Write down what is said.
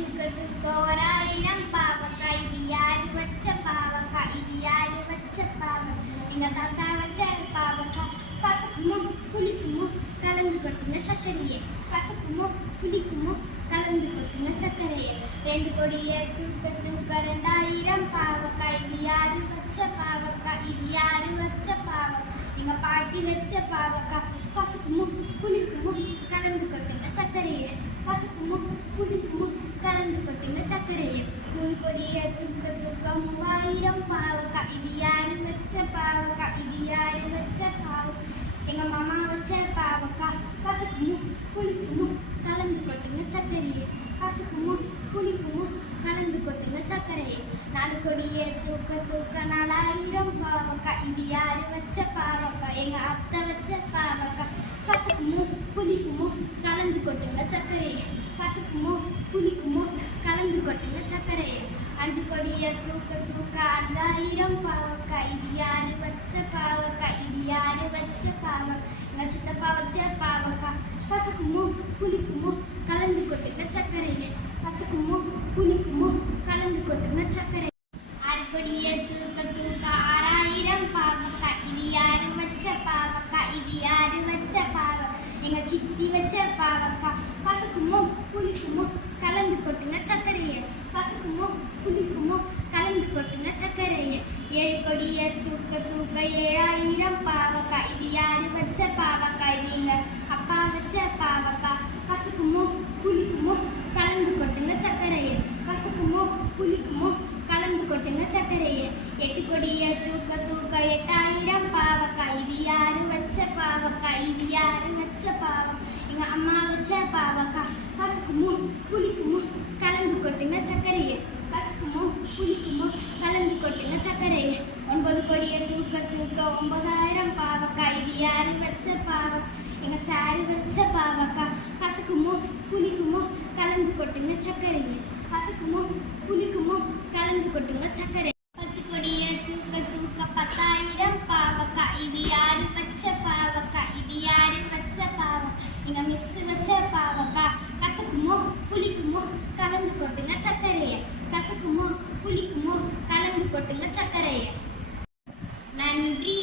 தூக்க ஓராயிரம் பாவக்காய் இது யாரு வச்ச பாவக்காய் இது யாரு வச்ச பாவக்காய் எங்க தாத்தா வச்ச பாவக்காய் கசக்குமோ புளிக்குமோ கலந்து கொட்டுங்க சர்க்கரையே கசக்குமோ புளிக்குமோ கலந்து கொட்டுங்க சர்க்கரையே ரெண்டு கொடியை தூக்க 2000 பாவக்காய் இது யாரு வச்ச பாவக்காய் இது யாரு வச்ச பாவக்காய் எங்க பாட்டி வச்ச பாவக்காய் கசக்குமோ புளிக்குமோ கலந்து கொட்டுங்க சர்க்கரையே கசக்குமோ புளிக்குமோ கலந்து கொட்டுங்க சர்க்கரையே மூணு கொடியை தூக்க 3000 பாவக்காய் இது யாரு வச்ச பாவக்காய் இது யாரு வச்ச பாவக்காய் எங்க மாமா வச்ச பாவக்காய் கசக்குமோ புளிக்குமோ கலந்து கொட்டுங்க சர்க்கரையே கசக்குமோ புளிக்குமோ கலந்து கொட்டுங்க சர்க்கரையே நாலு கொடியை தூக்க 4000 பாவக்காய் இது யாரு வச்ச பாவக்காய் எங்க அத்தை வச்ச பாவக்காய் கசக்குமோ புளிக்குமோ கலந்து கொட்டுங்க சர்க்கரையே கசக்குமோ புளிக்குமோ கலந்து கொட்டுங்க சர்க்கரையே அஞ்சு கொடியை தூக்க 5000 பாவக்காய் இது யாரு வச்ச பாவக்காய் இது யாரு வச்ச பாவக்காய் எங்க சித்தப்பா வச்ச பாவக்காய் கசக்குமோ புளிக்குமோ கலந்து கொட்டுங்க சர்க்கரையே கசக்குமோ புளிக்குமோ கலந்து கொட்டுங்க சர்க்கரை ஆறு கொடியை தூக்க 6000 பாவக்காய் இது யாரு வச்ச பாவக்காய் இது யாரு வச்ச பாவக்காய் எங்க சித்தி வச்ச பாவக்காய் கசக்குமோ புளிக்குமோ கலந்து கொட்டுங்க சர்க்கரையே கசக்குமோ புளிக்குமோ கலந்து கொட்டுங்க சர்க்கரையே ஏழு கொடியை தூக்க 7000 பாவக்காய் இது யாரு வச்ச பாவக்காய் இது எங்க அப்பா வச்ச பாவக்காய் கசக்குமோ புளிக்குமோ கலந்து கொட்டுங்க சர்க்கரையே கசக்குமோ புளிக்குமோ கலந்து கொட்டுங்க சர்க்கரையே எட்டு கொடியை தூக்க 8000 பாவக்காய் இது யாரு வச்ச பாவக்காய் இது யாரு வச்ச பாவக்காய் எங்க அம்மா வச்ச பாவக்காய் கசக்குமோ புளிக்குமோ கலந்து கொட்டுங்க சர்க்கரையே கசக்குமோ புளிக்குமோ கலந்து கொட்டுங்க சர்க்கரையே ஒன்பது கொடியை தூக்க 9000 பாவக்காய் இது யாரு வச்ச பாவக்காய் எங்க சாரு வச்ச பாவக்காய் கசக்குமோ புளிக்குமோ கலந்து கொட்டுங்க சர்க்கரையே கசக்குமோ புளிக்குமோ கலந்து கொட்டுங்க சர்க்கரை பத்து கொடியை தூக்க 10000 பாவக்காய் இது யாரு வச்ச பாவக்காய் இது யாரு வச்ச பாவக்காய் எங்க மிஸ் வச்ச பாவக்காய் கசக்குமோ புளிக்குமோ கலந்து கொட்டுங்க சர்க்கரையே கசக்குமோ புளிக்குமோ கலந்து கொட்டுங்க சர்க்கரையே நன்றி.